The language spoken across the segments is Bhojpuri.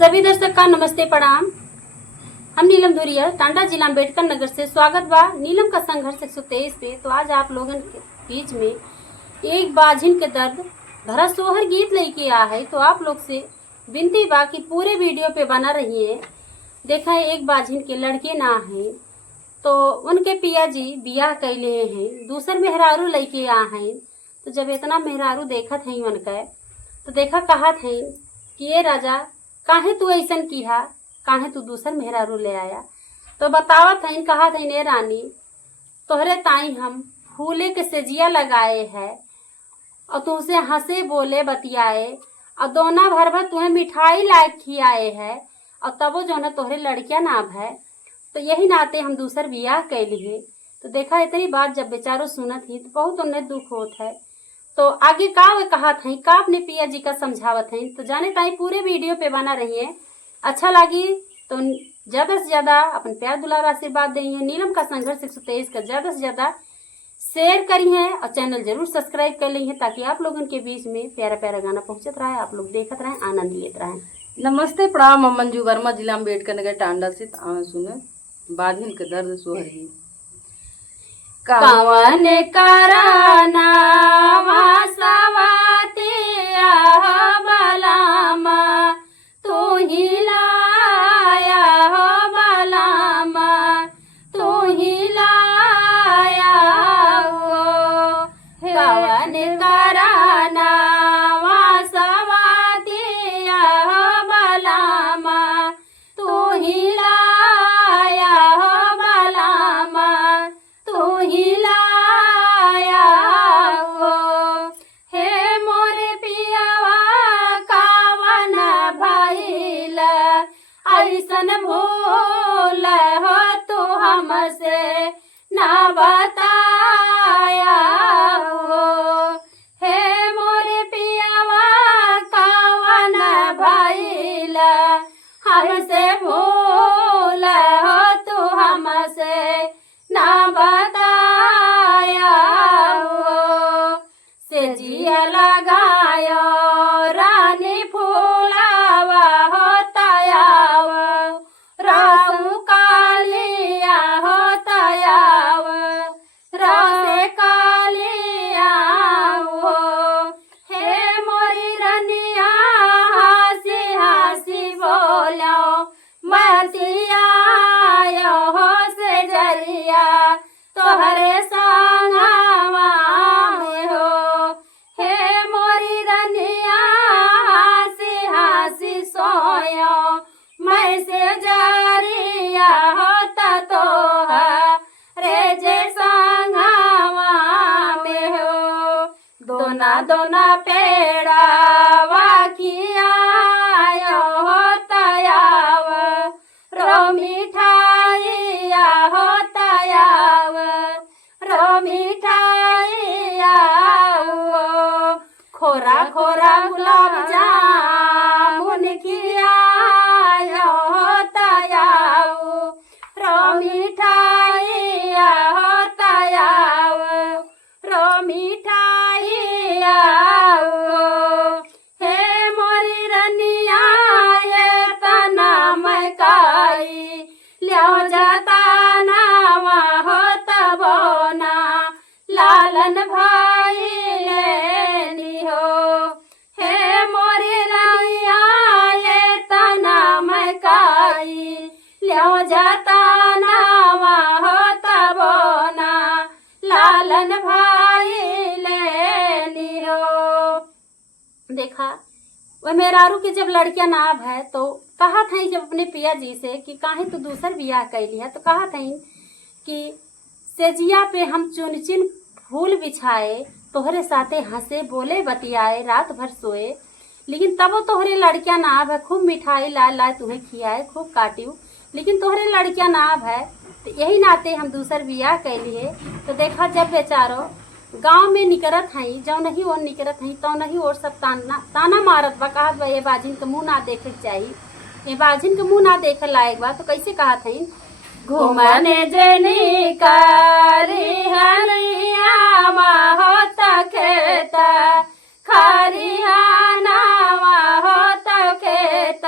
सभी दर्शक का नमस्ते प्रणाम। हम नीलम धुरिया टांडा जिला अम्बेडकर नगर से स्वागत बा नीलम का संघर्ष 123 पे। तो आज आप लोगों के बीच में एक बाझिन के दर्द भरा सोहर गीत लेके आ है। तो आप लोग से विनती बा कि पूरे वीडियो पे बना रहिए। देखा है एक बाझिन के लड़के ना है तो उनके पिया जी बियाह कैले हैं, दूसर मेहरारू लेके आ हैं। तो जब इतना मेहरारू देखत है उनका तो देखा कहत है कि ये राजा काहे तू ऐसन किहा, काहे तू दूसर मेहरारू ले आया। तो बतावत है कहत है ने रानी तोहरे ताई हम फूले के सेजिया लगाए है और तुमसे हंसे बोले बतियाए और दोना भर भर तुम्हें मिठाई लायक खियाए है और तबो जो है तोहरे लड़कियां नाम है। तो यही नाते हम दूसर बियाह कैली है। तो देखा इतनी बात जब बेचारो सुनत ही तो बहुत उन्हें दुख होत है। तो आगे का वे कहा था का अपने पिया जी का समझावत है। तो जाने ताई पूरे वीडियो पे बना रही है। अच्छा लगी तो ज्यादा से ज्यादा अपन प्यार दुलार आशीर्वाद देंगे। नीलम का संघर्ष 123 का ज्यादा से ज्यादा शेयर करी है और चैनल जरूर सब्सक्राइब कर ली है ताकि आप लोगों के बीच में प्यारा प्यारा गाना पहुंचत रहे, आप लोग देखत रहे, आनंद लेते रहे। नमस्ते प्रणाम। हम मंजू वर्मा जिला अम्बेडकर नगर टांडा से सुने बाधिन के दर्द सोहरी। कवन कराना वासवाती बलामा तू ही लाया हो बलामा तू ही लाया हो। कवन कराना वासवाती बलामा तू ही लाया हो बलामा तू ही लाया हो। हे मोरे पियावा कावन भइल ऐसन भूल हो तू हमसे ना बताया हो। हे मोरे पियावा कावन भइल हमसे भूल हो तू हमसे ना बताया हो। सेजिया लगायो रानी फूलावा होतायाव राहु कालिया होतायाव रासे कालिया हो। हे मोरी रनिया हंसी हंसी बोलो मतिया हो से जरिया तोहरे संगवा में हो। हे मोरी रनिया हंसी हंसी सोयो मैं से जरिया होता तो रे जे संगवा में हो। दोना दोना पेड़ा वाकिया होतायाव रो मिठाइया होतायाव रो मिठाइया हो। खोरा खोरा गुलाब जामुन किया होतायाव रो मिठाइया होतायाव रो मिठाइया हो। हे मोरी रनिया ये तना मकाई लियो जाता नावा होता बोना लालन भाई लेनी हो। हे मोरी रनिया ये तना मकाई लियो जाता नावा होता बोना लालन भाई लेनी हो। देखा वह मेहरारू के जब लड़कियां नाब है तो कहा था जब अपने पिया जी से कि काहे तू दूसर बियाह कैली है। तो कहा था कि सेजिया पे हम चुन चुन फूल बिछाए तोहरे साथे हंसे बोले बतियाए रात भर सोए लेकिन तब तोहरे लड़कियां नाब है। खूब मिठाई लाए लाए तुम्हें खियाए खूब काटियो लेकिन तोहरे लड़कियां नाब है। तो यही नाते हम दूसर बियाह कैली है। तो देखा जब बेचारो गांव में निकरत हई जो नहीं वो निकरत हई तो नहीं और सब ताना मारत बा। कहत बा ये बाजिन के मुंह ना देखे के चाहिए, ये बाजिन के मुंह ना देखे लायक बा। तो कैसे कहत हई घूमने जनी करी हरिया होत खेत खरियाना होत खेत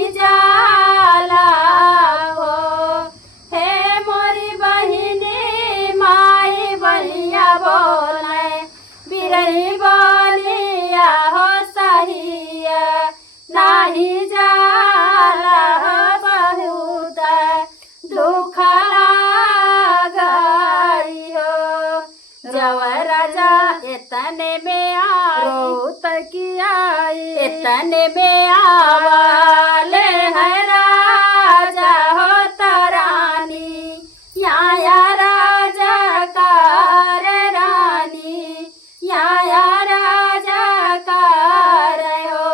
नाही जाला हो। हे मोरी बहिनी माई बहिया बोले बिरही बोलिया हो सहिया नाही जाला बहुत दुख लागई हो। जब राजा इतने में रोत किया इतने में आवाले है राजा हो तरानी या राजा कार रानी या राजा कार हो।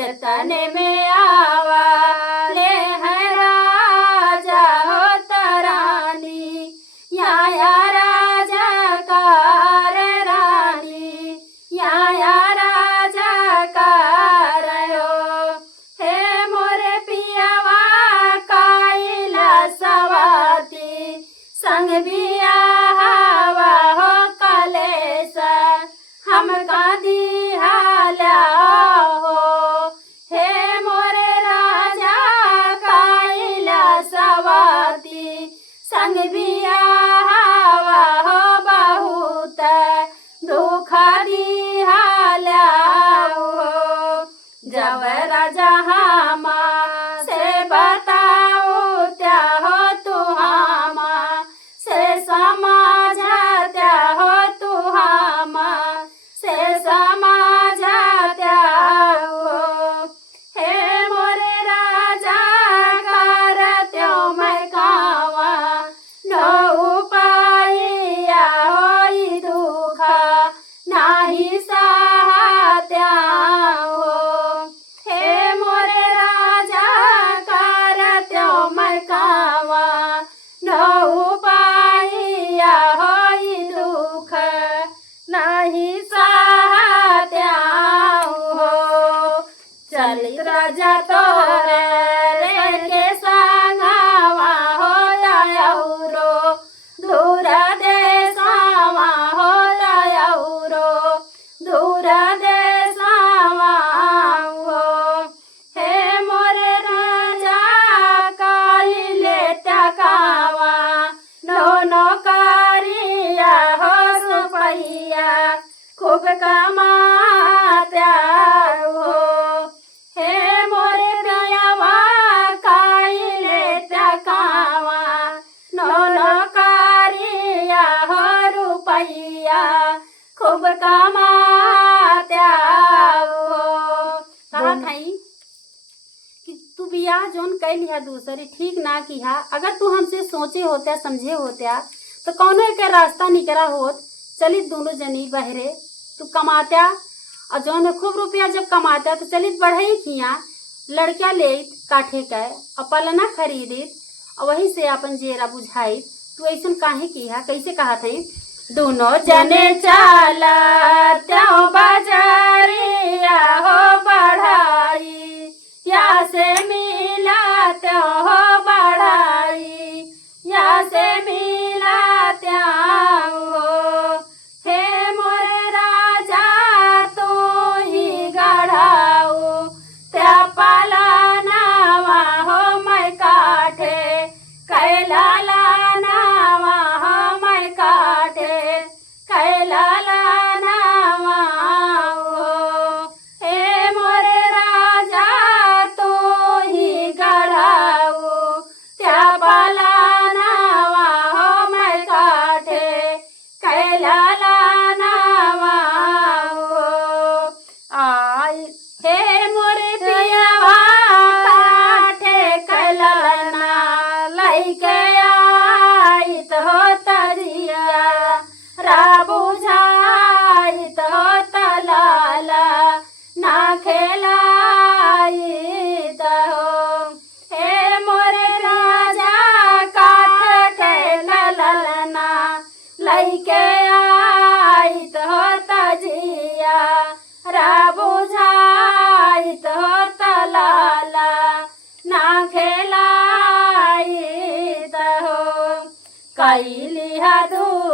इतने में आवाले है राजा हो तरानी या राजा कार रानी या राजा कार हो। हे मोरे पियावा काइला सवाती संग बिया हवा हो कलेस हमका दिहाला हो। हे मोरे राजा काइला सवाती संग बिया हवा हो बहुत दुख दिहाला हो। जब राजा हामा से बताओ त्या हो तू हामा से समाजत्या हो तू हामा से समाजत्या हो। हे मोरे राजा करत्यो मैं कावा नो पाइया होई दुख नाही सहत्या हो। हे मोरे राजा करत्यो मैं कावा नो पाइया होई दुख नाही सहत्या हो। चल राजा तोरे रे के संगवा हो औरो दूर देशवा हो औरो दूर देशवा हो। हे मोरे राजा काइले टकावा नो करिया हो रुपैया खूब कमात्या हो। हे मोरे पियावा काइले टकावा नो करिया हो रुपैया खूब कमात्या हो। कहा थई कि तू बियाह जोन कैली है दूसरी ठीक ना किया। अगर तू हमसे सोचे होत्या समझे होत्या तो कौनो एक रास्ता निकला होत चलित दोनों जनी बहरे तू कमात्या और जोन खूब रुपया जब कमात्या तो चलित बढ़ई किया लड़किया ले काठे के और पलना खरीदित और वही से अपन जेरा बुझाई। तू ऐसा काहे किया कैसे कहा थे दोनों जने चला त्यों बाजारिया हो बढ़ाई या से मिला त्यों हो बढ़ाई या से मिला त्यों हो। हे मोरे राजा तू ही गढ़ाऊ त्या पलानावा हो मैं काठे कैला लानावा हो मैं काठे कैला लानावा हो। हे मोरे राजा तू ही गढ़ाऊ त्या पलानावा हो मैं काठे कैला लानावा हो। आई हे मोरे पियावा काठे कैला लाना लइके आइत हो तरिया रा बुझाइत हो तलाला ना खेलाइत हो। हे मोरे राजा काठ कैला ललना लइके आइत हो तजिया रा बुझाइत हो तलाला ना खेलाइत हो। कैली दूर